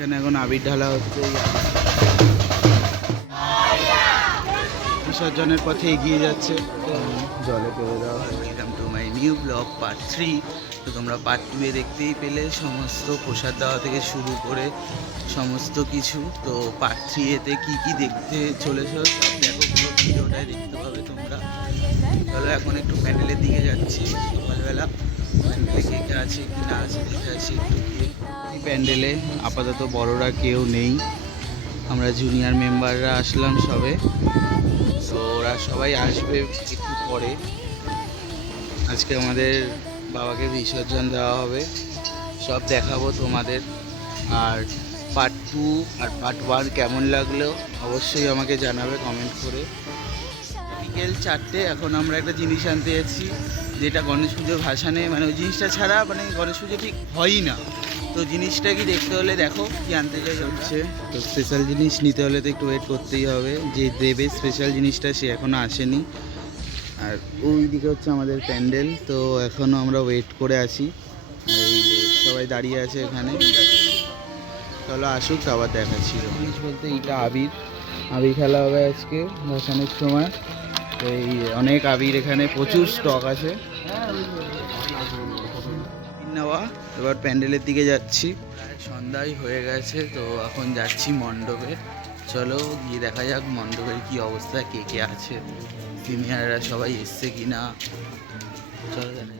এখানে এখন আবির ঢালা হচ্ছে। বিসর্জনের পথে এগিয়ে যাচ্ছে, তো জলে পেরে দেওয়া। Welcome to my new blog part 3। তো তোমরা পার্ট 2 এ দেখতেই পেলে সমস্ত প্রসাদ দেওয়া থেকে শুরু করে সমস্ত কিছু। তো পার্ট 3 এতে কী কী দেখতে চলেছ সব দেখো, পুরো ভিডিওটাই দেখতে পাবে তোমরা। চলো এখন একটু প্যান্ডেলের দিকে যাচ্ছি। সকালবেলা প্যান্ডেলে কে কে আছে কি না আছে দেখে আসি একটু গিয়ে। প্যান্ডেলে আপাতত বড়রা কেউ নেই, আমরা জুনিয়র মেম্বাররা আসলাম সবে। তো ওরা সবাই আসবে একটু পরে। আজকে আমাদের বাবাকে বিসর্জন দেওয়া হবে, সব দেখাবো তোমাদের। আর পার্ট 2 আর পার্ট 1 কেমন লাগলো অবশ্যই আমাকে জানাবে কমেন্ট করে। বিকেল 4টে, এখন আমরা একটা জিনিস আনতে যাচ্ছি যেটা গণেশ পুজোর ভাসানে, মানে ওই জিনিসটা ছাড়া মানে গণেশ পুজো ঠিক হয়ই না। তো জিনিসটা কি দেখতে হলে দেখো কি আনতে চাই হচ্ছে। তো স্পেশাল জিনিস নিতে হলে তো একটু ওয়েট করতেই হবে, যে দেবে স্পেশাল জিনিসটা সে এখনও আসেনি। আর ওই দিকে হচ্ছে আমাদের প্যান্ডেল, তো এখনও আমরা ওয়েট করে আছি। আর এই সবাই দাঁড়িয়ে আছে এখানে, চলো আসুক আবার দেখাচ্ছি। জিনিস বলতে এইটা আবির, আবির খেলা হবে আজকে ভাসানের সময়। তো এই অনেক আবির, এখানে প্রচুর স্টক আছে নেওয়া। এবার প্যান্ডেলের দিকে যাচ্ছি, প্রায় সন্ধ্যাই হয়ে গেছে। তো এখন যাচ্ছি মণ্ডপে, চলো গিয়ে দেখা যাক মণ্ডপের কি অবস্থা, কে কে আছে, সিনিয়ররা সবাই এসছে কিনা, চলো দেখা।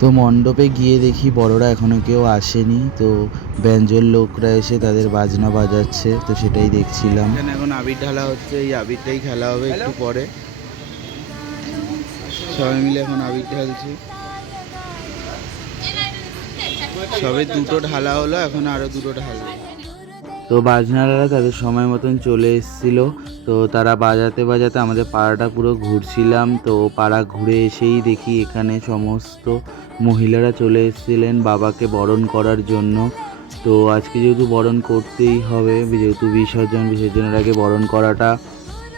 তো মণ্ডপে গিয়ে দেখি বড়রা এখনো কেউ আসেনি, তো ব্যঞ্জন লোকরা এসে তাদের বাজনা বাজাচ্ছে, তো সেটাই দেখছিলাম। এখানে এখন আবির ঢালা হচ্ছে, এই আবিরটাই খেলা হবে একটু পরে। সবাই মিলে এখন আবির ঢালছি। সবে দুটো ঢালা হলো, এখন আরো দুটো ঢালবে। তো বাজনারা তাদের সময় মতন চলে এসেছিল, তো তারা বাজাতে বাজাতে আমাদের পাড়াটা পুরো ঘুরছিলাম। তো পাড়া ঘুরে এসেই দেখি এখানে সমস্ত মহিলারা চলে এসেছিলেন বাবাকে বরণ করার জন্য। তো আজকে যেহেতু বরণ করতেই হবে, যেহেতু বিসর্জনের আগে বরণ করাটা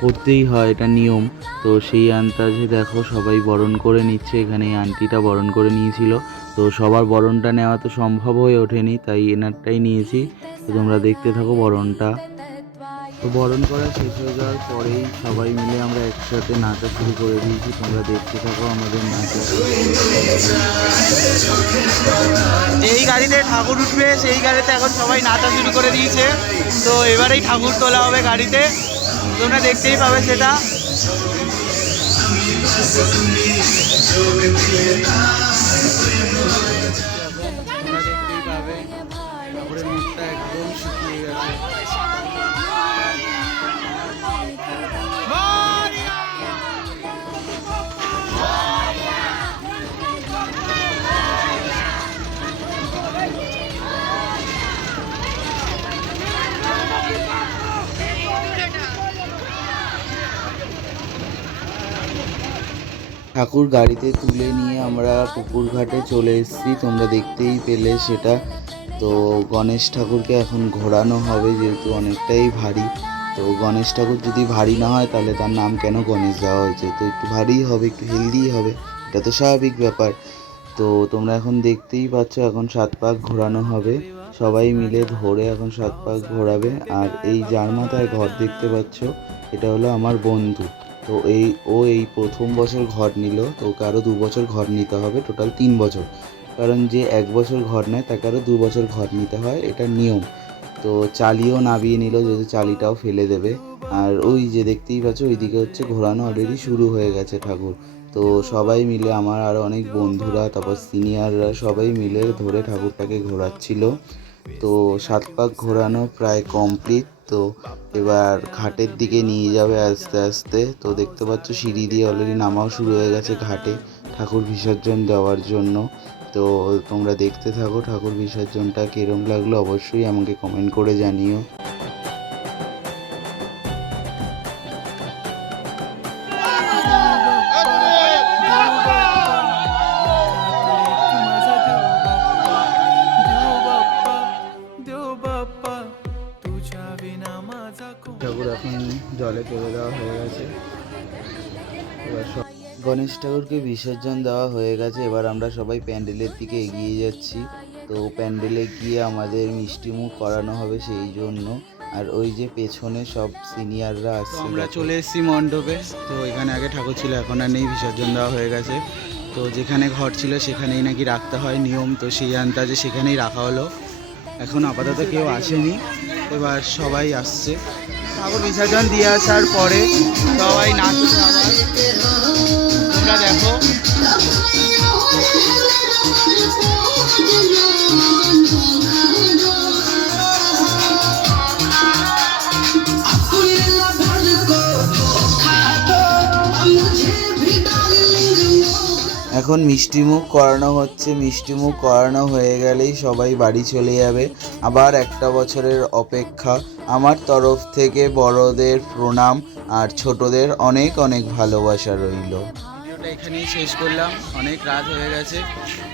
করতেই হয়, এটা নিয়ম। তো সেই আন্দাজে দেখো সবাই বরণ করে নিচ্ছে, এখানে এই আন্টিটা বরণ করে নিয়েছিল। তো সবার বরণটা নেওয়া তো সম্ভব হয়ে ওঠেনি, তাই এনারটাই নিয়েছি। তো তোমরা দেখতে থাকো বরণটা। তো বরণ করা শেষ হয়ে যাওয়ার পরেই সবাই মিলে আমরা একসাথে নাচা শুরু করে দিয়েছি, তোমরা দেখতে থাকো আমাদের নাচা। এই গাড়িতে ঠাকুর উঠবে, সেই গাড়িতে এখন সবাই নাচা শুরু করে দিয়েছে। তো এবারেই ঠাকুর তোলা হবে গাড়িতে, তোমরা দেখতেই পাবে সেটা। তোমরা দেখতেই পাবে ঠাকুরের মুখটা একদম শুকিয়ে গেছে। ঠাকুর গাড়িতে তুলে নিয়ে আমরা পুকুর ঘাটে চলে এসেছি, তোমরা দেখতেই পেলে সেটা। তো গণেশ ঠাকুরকে এখন ঘোরানো হবে, যেহেতু অনেকটাই ভারী। তো গণেশ ঠাকুর যদি ভারী না হয় তাহলে তার নাম কেন গণেশ দেওয়া হয়েছে, তো একটু ভারীই হবে, একটু হেলদিই হবে, এটা তো স্বাভাবিক ব্যাপার। তো তোমরা এখন দেখতেই পাচ্ছ এখন 7 পাক ঘোরানো হবে, সবাই মিলে ধরে এখন 7 পাক ঘোরাবে। আর এই যার মাথায় ঘর দেখতে পাচ্ছ, এটা হলো আমার বন্ধু। তো এই প্রথম বছর ঘর নিল, তো ওকে আরও 2 বছর ঘর নিতে হবে, টোটাল 3 বছর। কারণ যে 1 বছর ঘর নেয় তাকে আরও 2 বছর ঘর নিতে হয়, এটা নিয়ম। তো চালিও নাবিয়ে নিল, যেহেতু চালিটাও ফেলে দেবে। আর ওই যে দেখতেই পাচ্ছ ওইদিকে হচ্ছে ঘোরানো অলরেডি শুরু হয়ে গেছে ঠাকুর। তো সবাই মিলে আমার আরও অনেক বন্ধুরা, তারপর সিনিয়ররা সবাই মিলে ধরে ঠাকুরটাকে ঘোরাচ্ছিল। তো 7 পাক ঘোরানো প্রায় কমপ্লিট। তো এবার ঘাটের দিকে নিয়ে যাবে আস্তে আস্তে। তো দেখতে পাচ্ছ সিঁড়ি দিয়ে অলরেডি নামাও শুরু হয়ে গেছে ঘাটে ঠাকুর বিসর্জন দেওয়ার জন্য। তো তোমরা দেখতে থাকো ঠাকুর বিসর্জনটা কীরকম লাগলো অবশ্যই আমাকে কমেন্ট করে জানিও। ঠাকুর এখন জলে ফেলে দেওয়া হয়ে গেছে, এবার গণেশ ঠাকুরকে বিসর্জন দেওয়া হয়ে গেছে। এবার আমরা সবাই প্যান্ডেলের দিকে এগিয়ে যাচ্ছি। তো প্যান্ডেলে গিয়ে আমাদের মিষ্টি মুখ করানো হবে সেই জন্য। আর ওই যে পেছনে সব সিনিয়ররা আসছে। আমরা চলে এসেছি মণ্ডপে। তো এখানে আগে ঠাকুর ছিল, এখন আর নেই, বিসর্জন দেওয়া হয়ে গেছে। তো যেখানে ঘর ছিল সেখানেই নাকি রাখতে হয় নিয়ম, তো সেই আন্দাজে সেখানেই রাখা হলো। এখন আপাতত কেউ আসেনি, এবার সবাই আসছে। ঠাকুর বিসর্জন দিয়ে আসার পরে সবাই নাচছে আবার, তোমরা দেখো। এখন মিষ্টিমুখ করানো হচ্ছে। মিষ্টিমুখ করানো হয়ে গেলেই সবাই বাড়ি চলে যাবে। আবার একটা বছরের অপেক্ষা। আমার তরফ থেকে বড়দের প্রণাম আর ছোটদের অনেক অনেক ভালোবাসা রইল। ভিডিওটা এখানেই শেষ করলাম, অনেক রাত হয়ে গেছে।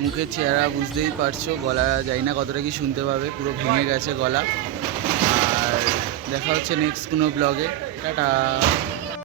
মুখের চেহারা বুঝতেই পারছো, গলা যাই না কতটা কি শুনতে পাবে, পুরো ভেঙে গেছে গলা। আর দেখা হচ্ছে নেক্সট কোনো ব্লগে। টাটা।